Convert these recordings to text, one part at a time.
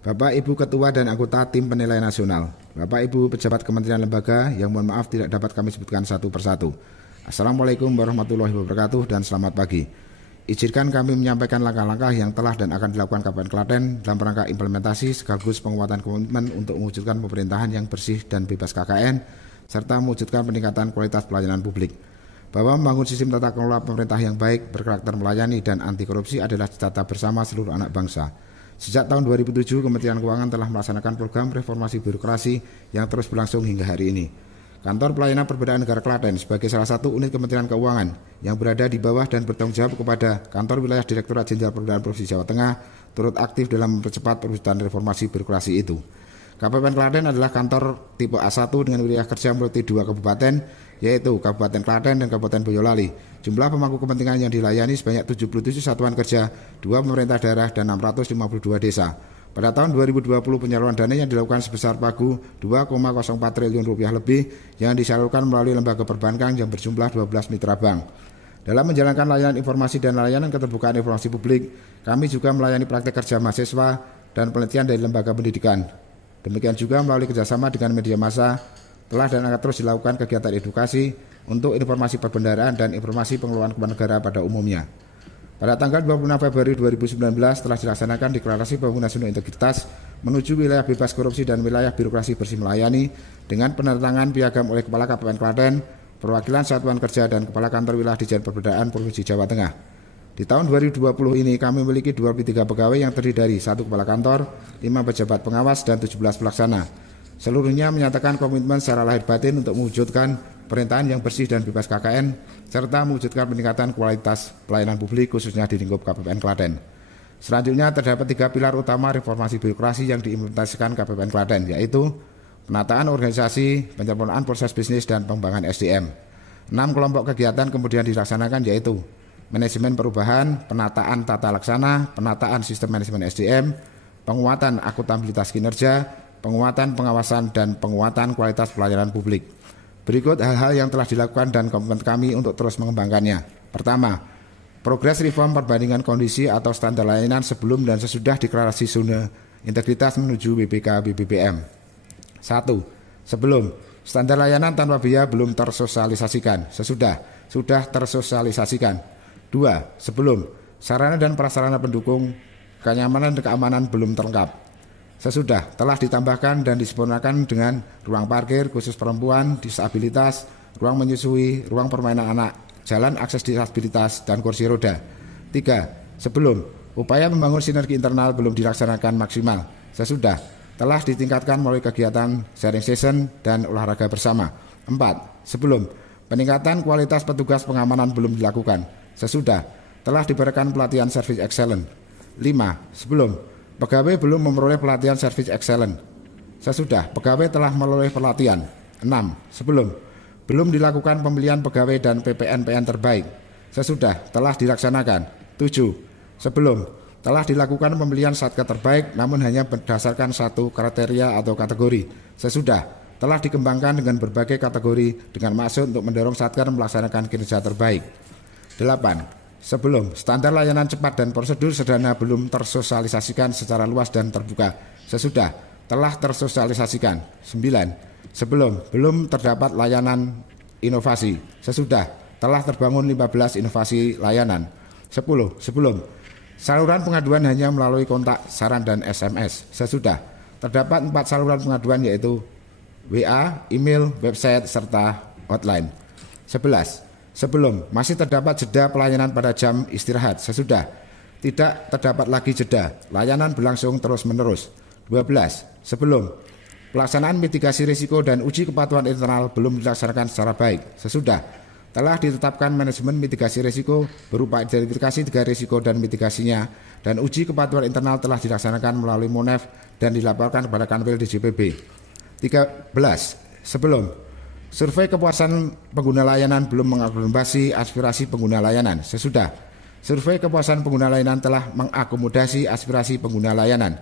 Bapak Ibu Ketua dan anggota Tim Penilai Nasional, Bapak Ibu pejabat kementerian lembaga yang mohon maaf tidak dapat kami sebutkan satu persatu. Assalamualaikum warahmatullahi wabarakatuh dan selamat pagi. Izinkan kami menyampaikan langkah-langkah yang telah dan akan dilakukan Kabupaten Klaten dalam rangka implementasi sekaligus penguatan komitmen untuk mewujudkan pemerintahan yang bersih dan bebas KKN serta mewujudkan peningkatan kualitas pelayanan publik. Bahwa membangun sistem tata kelola pemerintah yang baik, berkarakter melayani dan anti korupsi adalah cita-cita bersama seluruh anak bangsa. Sejak tahun 2007, Kementerian Keuangan telah melaksanakan program reformasi birokrasi yang terus berlangsung hingga hari ini. Kantor Pelayanan Perberdayaan Negara Klaten sebagai salah satu unit Kementerian Keuangan yang berada di bawah dan bertanggung jawab kepada Kantor Wilayah Direktorat Jenderal Perberdayaan Provinsi Jawa Tengah turut aktif dalam mempercepat perwujudan reformasi birokrasi itu. Kabupaten Klaten adalah kantor tipe A1 dengan wilayah kerja meliputi 2 kabupaten, yaitu Kabupaten Klaten dan Kabupaten Boyolali. Jumlah pemangku kepentingan yang dilayani sebanyak 77 satuan kerja, 2 pemerintah daerah dan 652 desa. Pada tahun 2020 penyaluran dana yang dilakukan sebesar pagu 2,04 triliun rupiah lebih yang disalurkan melalui lembaga perbankan yang berjumlah 12 mitra bank. Dalam menjalankan layanan informasi dan layanan keterbukaan informasi publik, kami juga melayani praktek kerja mahasiswa dan penelitian dari lembaga pendidikan. Demikian juga melalui kerjasama dengan media massa, telah dan akan terus dilakukan kegiatan edukasi untuk informasi perbendaharaan dan informasi pengelolaan keuangan negara pada umumnya. Pada tanggal 26 Februari 2019 telah dilaksanakan deklarasi pembangunan nasional integritas menuju wilayah bebas korupsi dan wilayah birokrasi bersih melayani dengan peneretangan piagam oleh Kepala Kabupaten Klaten, perwakilan satuan kerja dan Kepala Kantor Wilayah Dijen Pemberdayaan Provinsi Jawa Tengah. Di tahun 2020 ini kami memiliki 23 pegawai yang terdiri dari 1 kepala kantor, 5 pejabat pengawas, dan 17 pelaksana. Seluruhnya menyatakan komitmen secara lahir batin untuk mewujudkan pemerintahan yang bersih dan bebas KKN, serta mewujudkan peningkatan kualitas pelayanan publik khususnya di lingkup Kabupaten Klaten. Selanjutnya terdapat 3 pilar utama reformasi birokrasi yang diimplementasikan Kabupaten Klaten, yaitu penataan organisasi, penyempurnaan proses bisnis, dan pengembangan SDM. 6 kelompok kegiatan kemudian dilaksanakan, yaitu manajemen perubahan, penataan tata laksana, penataan sistem manajemen SDM, penguatan akuntabilitas kinerja, penguatan pengawasan, dan penguatan kualitas pelayanan publik. Berikut hal-hal yang telah dilakukan dan komitmen kami untuk terus mengembangkannya. Pertama, progres reform perbandingan kondisi atau standar layanan sebelum dan sesudah deklarasi zona integritas menuju WBK BBPM. 1. Sebelum, standar layanan tanpa biaya belum tersosialisasikan. Sesudah, sudah tersosialisasikan. 2. Sebelum, sarana dan prasarana pendukung kenyamanan dan keamanan belum terlengkap. Sesudah, telah ditambahkan dan disempurnakan dengan ruang parkir khusus perempuan, disabilitas, ruang menyusui, ruang permainan anak, jalan akses disabilitas, dan kursi roda. 3. Sebelum, upaya membangun sinergi internal belum dilaksanakan maksimal. Sesudah, telah ditingkatkan melalui kegiatan sharing session dan olahraga bersama. 4. Sebelum, peningkatan kualitas petugas pengamanan belum dilakukan. Sesudah, telah diberikan pelatihan service excellent. 5. Sebelum, pegawai belum memperoleh pelatihan service excellent. Sesudah, pegawai telah memperoleh pelatihan. 6. Sebelum, belum dilakukan pemilihan pegawai dan PPN-PN terbaik. Sesudah, telah dilaksanakan. 7. Sebelum, telah dilakukan pemilihan satker terbaik namun hanya berdasarkan satu kriteria atau kategori. Sesudah, telah dikembangkan dengan berbagai kategori dengan maksud untuk mendorong satker melaksanakan kinerja terbaik. 8. Sebelum, standar layanan cepat dan prosedur sederhana belum tersosialisasikan secara luas dan terbuka. Sesudah, telah tersosialisasikan. 9. Sebelum, belum terdapat layanan inovasi. Sesudah, telah terbangun 15 inovasi layanan. 10. Sebelum, saluran pengaduan hanya melalui kontak, saran, dan SMS. Sesudah, terdapat 4 saluran pengaduan yaitu WA, email, website, serta hotline. 11. Sebelum, masih terdapat jeda pelayanan pada jam istirahat. Sesudah, tidak terdapat lagi jeda. Layanan berlangsung terus-menerus. 12. Sebelum, pelaksanaan mitigasi risiko dan uji kepatuhan internal belum dilaksanakan secara baik. Sesudah, telah ditetapkan manajemen mitigasi risiko berupa identifikasi 3 risiko dan mitigasinya, dan uji kepatuhan internal telah dilaksanakan melalui MONEF dan dilaporkan kepada Kanwil DJPB. 13. Sebelum, survei kepuasan pengguna layanan belum mengakomodasi aspirasi pengguna layanan. Sesudah, survei kepuasan pengguna layanan telah mengakomodasi aspirasi pengguna layanan.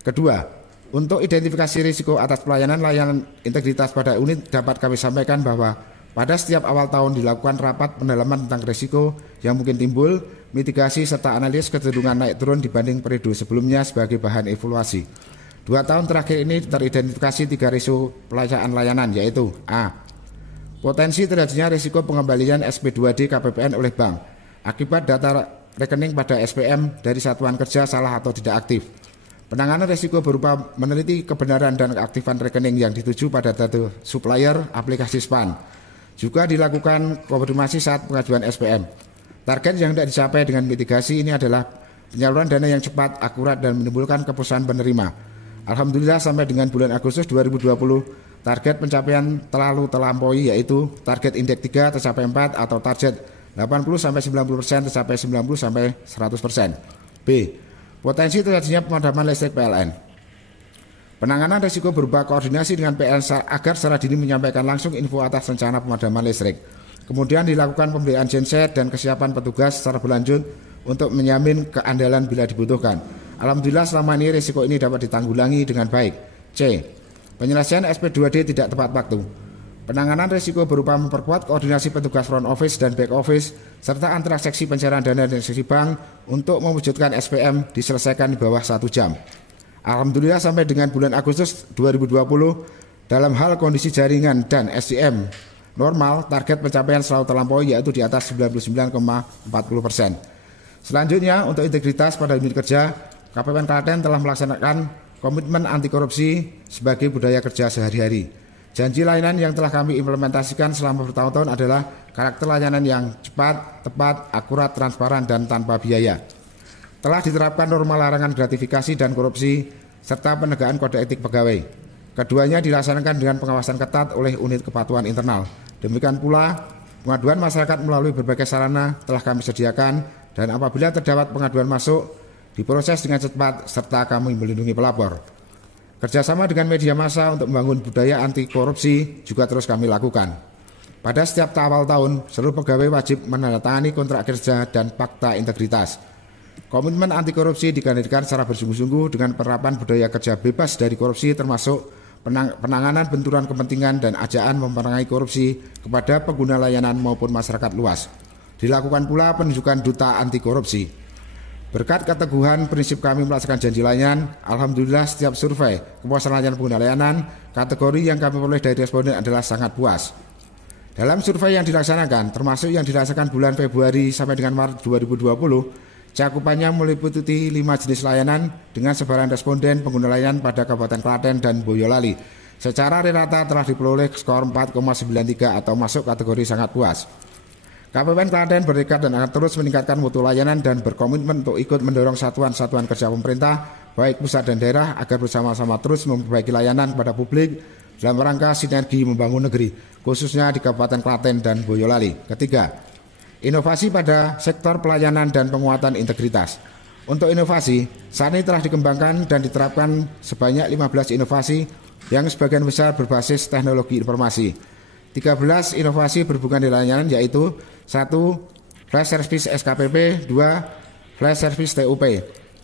Kedua, untuk identifikasi risiko atas pelayanan integritas pada unit dapat kami sampaikan bahwa Pada setiap awal tahun dilakukan rapat pendalaman tentang risiko yang mungkin timbul, mitigasi serta analisis kecenderungan naik turun dibanding periode sebelumnya sebagai bahan evaluasi. 2 tahun terakhir ini teridentifikasi 3 risiko pelaksanaan layanan, yaitu A. Potensi terjadinya risiko pengembalian SP2D KPPN oleh bank akibat data rekening pada SPM dari satuan kerja salah atau tidak aktif. Penanganan risiko berupa meneliti kebenaran dan keaktifan rekening yang dituju pada data supplier aplikasi SPAN. Juga dilakukan konfirmasi saat pengajuan SPM. Target yang tidak dicapai dengan mitigasi ini adalah penyaluran dana yang cepat, akurat, dan menimbulkan kepuasan penerima. Alhamdulillah sampai dengan bulan Agustus 2020, target pencapaian terlampaui, yaitu target indeks 3 tercapai 4 atau target 80-90% tercapai 90-100%. B. Potensi terjadinya pemadaman listrik PLN. Penanganan risiko berupa koordinasi dengan PLN agar secara dini menyampaikan langsung info atas rencana pemadaman listrik. Kemudian dilakukan pembelian genset dan kesiapan petugas secara berlanjut untuk menjamin keandalan bila dibutuhkan. Alhamdulillah selama ini risiko ini dapat ditanggulangi dengan baik. C. Penyelesaian SP2D tidak tepat waktu. Penanganan risiko berupa memperkuat koordinasi petugas front office dan back office serta antara seksi pencairan dana dan seksi bank untuk mewujudkan SPM diselesaikan di bawah 1 jam. Alhamdulillah sampai dengan bulan Agustus 2020 dalam hal kondisi jaringan dan SDM normal, target pencapaian selalu terlampaui, yaitu di atas 99,40%. Selanjutnya untuk integritas pada unit kerja, KPPN Klaten telah melaksanakan komitmen anti korupsi sebagai budaya kerja sehari-hari. Janji layanan yang telah kami implementasikan selama bertahun-tahun adalah karakter layanan yang cepat, tepat, akurat, transparan, dan tanpa biaya. Telah diterapkan norma larangan gratifikasi dan korupsi, serta penegakan kode etik pegawai. Keduanya dilaksanakan dengan pengawasan ketat oleh unit kepatuhan internal. Demikian pula, pengaduan masyarakat melalui berbagai sarana telah kami sediakan, dan apabila terdapat pengaduan masuk, diproses dengan cepat, serta kami melindungi pelapor. Kerjasama dengan media massa untuk membangun budaya anti korupsi juga terus kami lakukan. Pada setiap awal tahun, seluruh pegawai wajib menandatangani kontrak kerja dan fakta integritas. Komitmen anti korupsi digandengkan secara bersungguh-sungguh dengan penerapan budaya kerja bebas dari korupsi, termasuk penanganan benturan kepentingan dan ajaan memerangi korupsi kepada pengguna layanan maupun masyarakat luas. Dilakukan pula penunjukan duta anti korupsi. Berkat keteguhan prinsip kami melaksanakan janji layanan, alhamdulillah setiap survei kepuasan layanan pengguna layanan, kategori yang kami peroleh dari responden adalah sangat puas. Dalam survei yang dilaksanakan, termasuk yang dirasakan bulan Februari sampai dengan Maret 2020, cakupannya meliputi 5 jenis layanan dengan sebaran responden pengguna layanan pada Kabupaten Klaten dan Boyolali. Secara rata telah diperoleh skor 4,93 atau masuk kategori sangat puas. KPPN Klaten bertekad dan akan terus meningkatkan mutu layanan dan berkomitmen untuk ikut mendorong satuan-satuan kerja pemerintah, baik pusat dan daerah, agar bersama-sama terus memperbaiki layanan kepada publik dalam rangka sinergi membangun negeri, khususnya di Kabupaten Klaten dan Boyolali. Ketiga, inovasi pada sektor pelayanan dan penguatan integritas. Untuk inovasi, saat ini telah dikembangkan dan diterapkan sebanyak 15 inovasi yang sebagian besar berbasis teknologi informasi. 13 inovasi berhubungan dengan layanan, yaitu 1. Flash Service SKPP, 2. Flash Service TUP.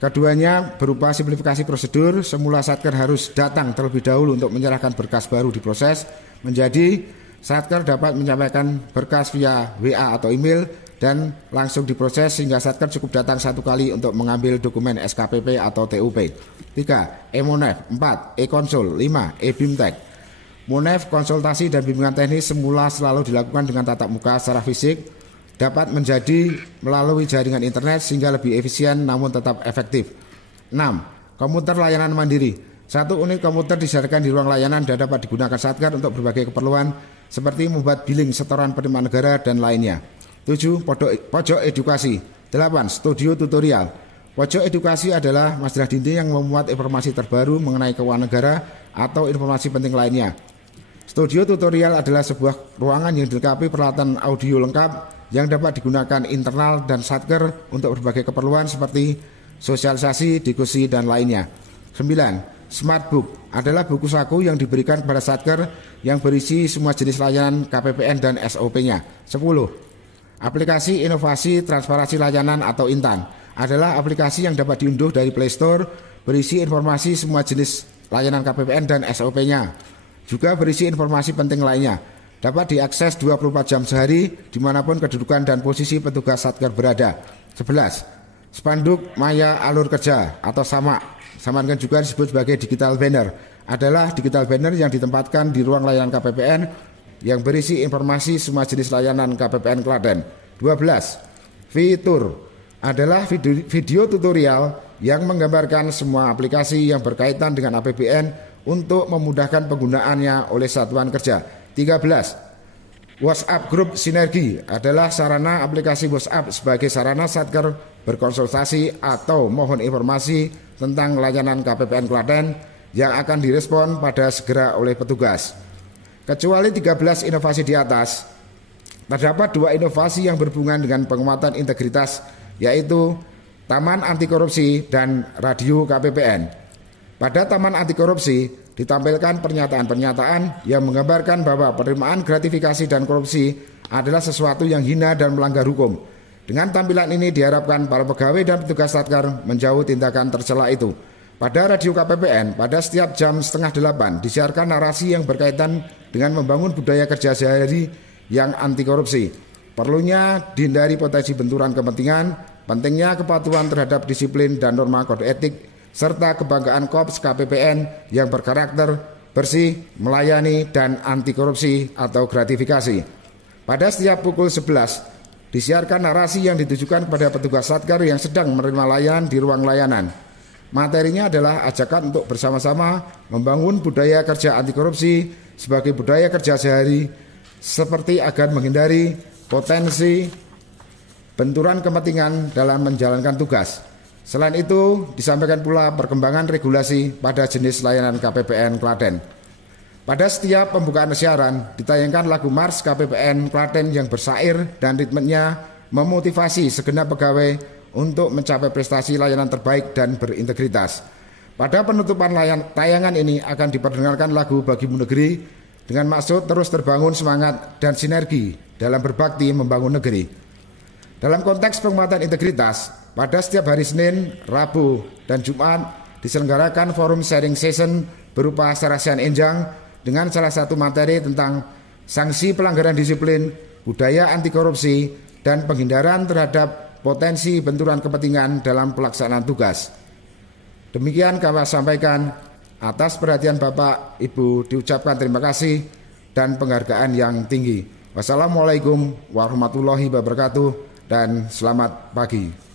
Keduanya berupa simplifikasi prosedur, semula Satker harus datang terlebih dahulu untuk menyerahkan berkas baru diproses, menjadi Satker dapat menyampaikan berkas via WA atau email dan langsung diproses sehingga Satker cukup datang 1 kali untuk mengambil dokumen SKPP atau TUP. 3. E-Monef. 4. E-Konsul. 5. E-Bimtek. Monef, konsultasi dan bimbingan teknis semula selalu dilakukan dengan tatap muka secara fisik, dapat menjadi melalui jaringan internet sehingga lebih efisien namun tetap efektif. 6. Komputer layanan mandiri. 1 unit komputer disediakan di ruang layanan dan dapat digunakan Satker untuk berbagai keperluan seperti membuat billing setoran penerimaan negara dan lainnya. 7. Pojok edukasi. 8. Studio tutorial. Pojok edukasi adalah majalah dinding yang memuat informasi terbaru mengenai keuangan negara atau informasi penting lainnya. Studio tutorial adalah sebuah ruangan yang dilengkapi peralatan audio lengkap yang dapat digunakan internal dan Satker untuk berbagai keperluan seperti sosialisasi, diskusi, dan lainnya. 9. Smartbook adalah buku saku yang diberikan kepada Satker yang berisi semua jenis layanan KPPN dan SOP-nya. 10. Aplikasi Inovasi Transparansi Layanan atau INTAN adalah aplikasi yang dapat diunduh dari Play Store, berisi informasi semua jenis layanan KPPN dan SOP-nya. Juga berisi informasi penting lainnya. dapat diakses 24 jam sehari dimanapun kedudukan dan posisi petugas Satker berada. 11. Spanduk maya alur kerja atau samaan juga disebut sebagai digital banner, adalah digital banner yang ditempatkan di ruang layanan KPPN yang berisi informasi semua jenis layanan KPPN Klaten. 12. Fitur adalah video tutorial yang menggambarkan semua aplikasi yang berkaitan dengan APBN untuk memudahkan penggunaannya oleh satuan kerja. 13. WhatsApp Group Sinergi adalah sarana aplikasi WhatsApp sebagai sarana Satker berkonsultasi atau mohon informasi tentang layanan KPPN Klaten yang akan direspon pada segera oleh petugas. Kecuali 13 inovasi di atas, terdapat 2 inovasi yang berhubungan dengan penguatan integritas, yaitu Taman Anti Korupsi dan Radio KPPN. Pada Taman Anti Korupsi ditampilkan pernyataan-pernyataan yang menggambarkan bahwa penerimaan gratifikasi dan korupsi adalah sesuatu yang hina dan melanggar hukum. Dengan tampilan ini diharapkan para pegawai dan petugas Satker menjauh tindakan tercela itu. Pada Radio KPPN, pada setiap jam 7:30 disiarkan narasi yang berkaitan dengan membangun budaya kerja sehari yang anti korupsi. Perlunya dihindari potensi benturan kepentingan, pentingnya kepatuhan terhadap disiplin dan norma kode etik, serta kebanggaan Korps KPPN yang berkarakter bersih, melayani, dan anti korupsi atau gratifikasi. Pada setiap pukul 11 disiarkan narasi yang ditujukan kepada petugas Satker yang sedang menerima layanan di ruang layanan. Materinya adalah ajakan untuk bersama-sama membangun budaya kerja anti korupsi sebagai budaya kerja sehari, seperti agar menghindari potensi benturan kepentingan dalam menjalankan tugas. Selain itu, disampaikan pula perkembangan regulasi pada jenis layanan KPPN Klaten. Pada setiap pembukaan siaran, ditayangkan lagu Mars KPPN Klaten yang bersair dan ritmenya memotivasi segenap pegawai untuk mencapai prestasi layanan terbaik dan berintegritas. Pada penutupan tayangan ini akan diperdengarkan lagu Bagimu Negeri dengan maksud terus terbangun semangat dan sinergi dalam berbakti membangun negeri. Dalam konteks penguatan integritas, pada setiap hari Senin, Rabu, dan Jumat diselenggarakan forum sharing session berupa serasian enjang dengan salah satu materi tentang sanksi pelanggaran disiplin, budaya anti korupsi, dan penghindaran terhadap potensi benturan kepentingan dalam pelaksanaan tugas. Demikian kami sampaikan. Atas perhatian Bapak Ibu diucapkan terima kasih dan penghargaan yang tinggi. Wassalamualaikum warahmatullahi wabarakatuh dan selamat pagi.